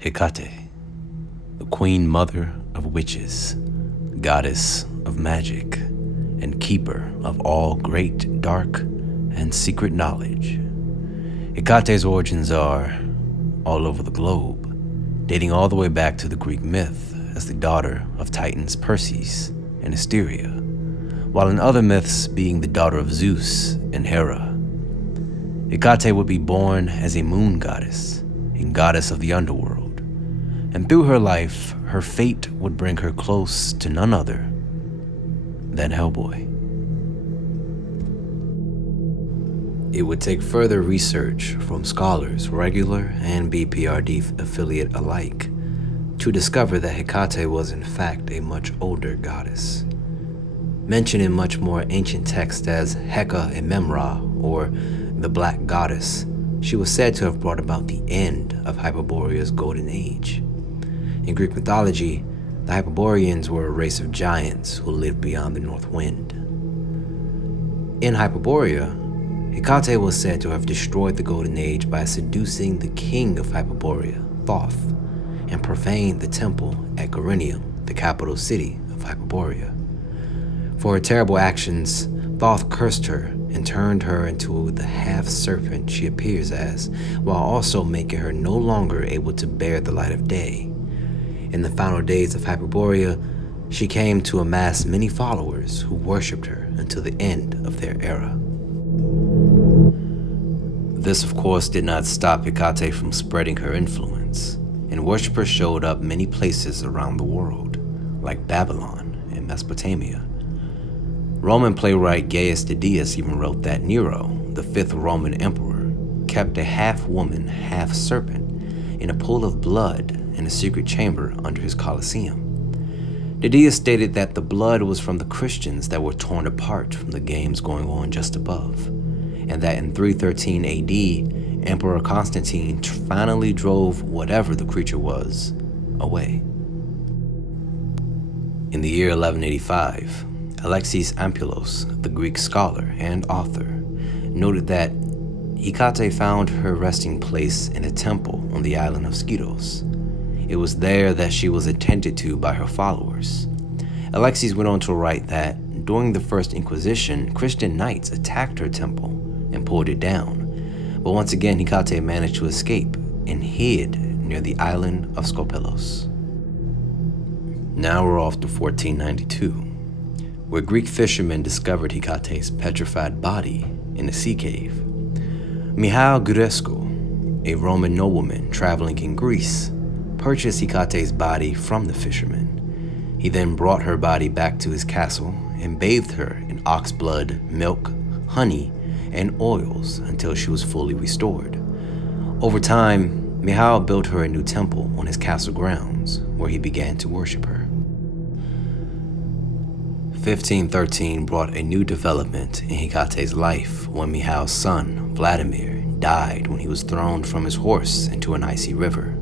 Hecate, the queen mother of witches, goddess of magic, and keeper of all great, dark, and secret knowledge. Hecate's origins are all over the globe, dating all the way back to the Greek myth as the daughter of Titans Perseus and Asteria, while in other myths being the daughter of Zeus and Hera. Hecate would be born as a moon goddess and goddess of the underworld, and through her life, her fate would bring her close to none other than Hellboy. It would take further research from scholars, regular and BPRD affiliate alike, to discover that Hecate was in fact a much older goddess. Mentioned in much more ancient texts as Heka and Memra, or the Black Goddess, she was said to have brought about the end of Hyperborea's golden age. In Greek mythology, the Hyperboreans were a race of giants who lived beyond the north wind. In Hyperborea, Hecate was said to have destroyed the golden age by seducing the king of Hyperborea, Thoth, and profaned the temple at Corinium, the capital city of Hyperborea. For her terrible actions, Thoth cursed her and turned her into the half-serpent she appears as, while also making her no longer able to bear the light of day. In the final days of Hyperborea, she came to amass many followers who worshipped her until the end of their era. This, of course, did not stop Hecate from spreading her influence, and worshippers showed up many places around the world, like Babylon and Mesopotamia. Roman playwright Gaius Didius even wrote that Nero, the fifth Roman emperor, kept a half-woman, half-serpent in a pool of blood in a secret chamber under his Colosseum. Didius stated that the blood was from the Christians that were torn apart from the games going on just above, and that in 313 AD, Emperor Constantine finally drove whatever the creature was away. In the year 1185, Alexis Ampulos, the Greek scholar and author, noted that Hecate found her resting place in a temple on the island of Skiros. It was there that she was attended to by her followers. Alexis went on to write that during the First Inquisition, Christian knights attacked her temple and pulled it down. But once again, Hecate managed to escape and hid near the island of Skopelos. Now we're off to 1492, where Greek fishermen discovered Hecate's petrified body in a sea cave. Mihail Gurescu, a Roman nobleman traveling in Greece, purchased Hecate's body from the fisherman. He then brought her body back to his castle and bathed her in ox blood, milk, honey, and oils until she was fully restored. Over time, Mihail built her a new temple on his castle grounds, where he began to worship her. 1513 brought a new development in Hecate's life when Mihail's son, Vladimir, died when he was thrown from his horse into an icy river.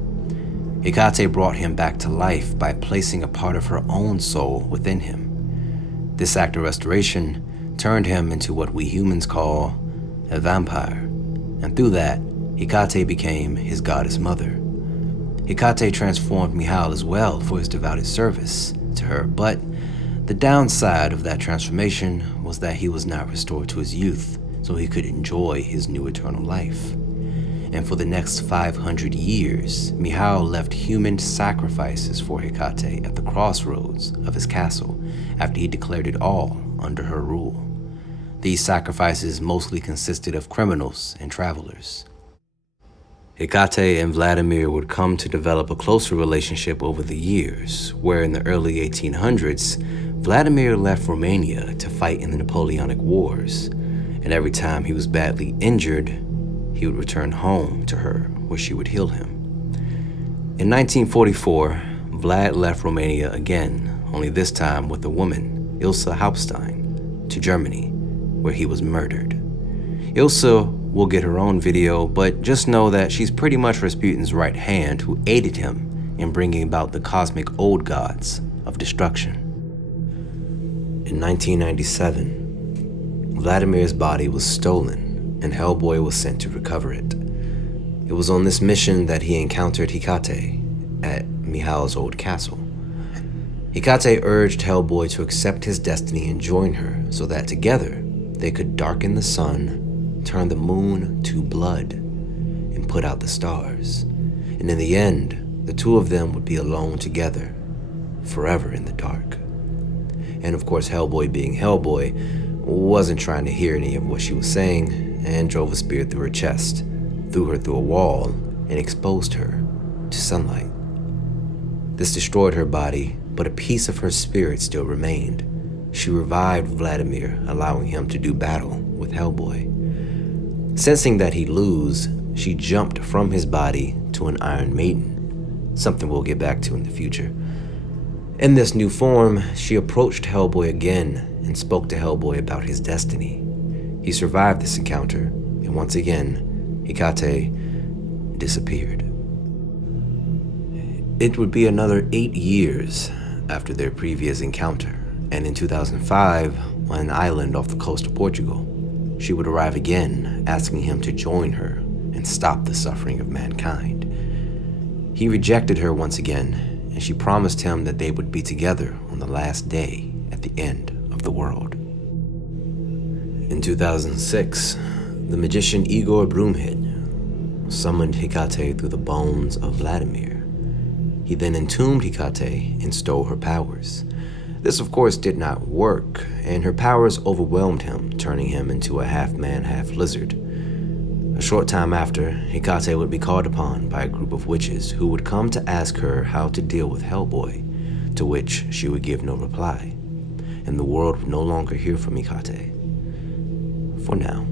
Hecate brought him back to life by placing a part of her own soul within him. This act of restoration turned him into what we humans call a vampire, and through that, Hecate became his goddess mother. Hecate transformed Mihail as well for his devoted service to her, but the downside of that transformation was that he was not restored to his youth, so he could enjoy his new eternal life. And for the next 500 years, Mihail left human sacrifices for Hecate at the crossroads of his castle after he declared it all under her rule. These sacrifices mostly consisted of criminals and travelers. Hecate and Vladimir would come to develop a closer relationship over the years, where in the early 1800s, Vladimir left Romania to fight in the Napoleonic Wars, and every time he was badly injured, he would return home to her, where she would heal him. In 1944, Vlad left Romania again, only this time with a woman, Ilse Hauptstein, to Germany, where he was murdered. Ilse will get her own video, but just know that she's pretty much Rasputin's right hand who aided him in bringing about the cosmic old gods of destruction. In 1997, Vladimir's body was stolen and Hellboy was sent to recover it. It was on this mission that he encountered Hecate at Mihal's old castle. Hecate urged Hellboy to accept his destiny and join her so that together they could darken the sun, turn the moon to blood, and put out the stars. And in the end, the two of them would be alone together, forever in the dark. And of course, Hellboy, being Hellboy, wasn't trying to hear any of what she was saying and drove a spear through her chest, threw her through a wall, and exposed her to sunlight. This destroyed her body, but a piece of her spirit still remained. She revived Vladimir, allowing him to do battle with Hellboy. Sensing that he'd lose, she jumped from his body to an Iron Maiden, something we'll get back to in the future. In this new form, she approached Hellboy again and spoke to Hellboy about his destiny. He survived this encounter, and once again, Hecate disappeared. It would be another 8 years after their previous encounter, and in 2005, on an island off the coast of Portugal, she would arrive again, asking him to join her and stop the suffering of mankind. He rejected her once again, and she promised him that they would be together on the last day at the end of the world. In 2006, the magician Igor Broomhead summoned Hecate through the bones of Vladimir. He then entombed Hecate and stole her powers. This, of course, did not work, and her powers overwhelmed him, turning him into a half-man, half-lizard. A short time after, Hecate would be called upon by a group of witches who would come to ask her how to deal with Hellboy, to which she would give no reply, and the world would no longer hear from Hecate. For now.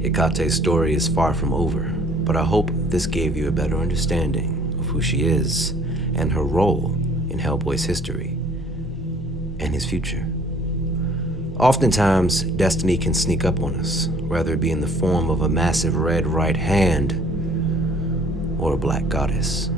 Hecate's story is far from over, but I hope this gave you a better understanding of who she is and her role in Hellboy's history and his future. Oftentimes, destiny can sneak up on us, whether it be in the form of a massive red right hand or a black goddess.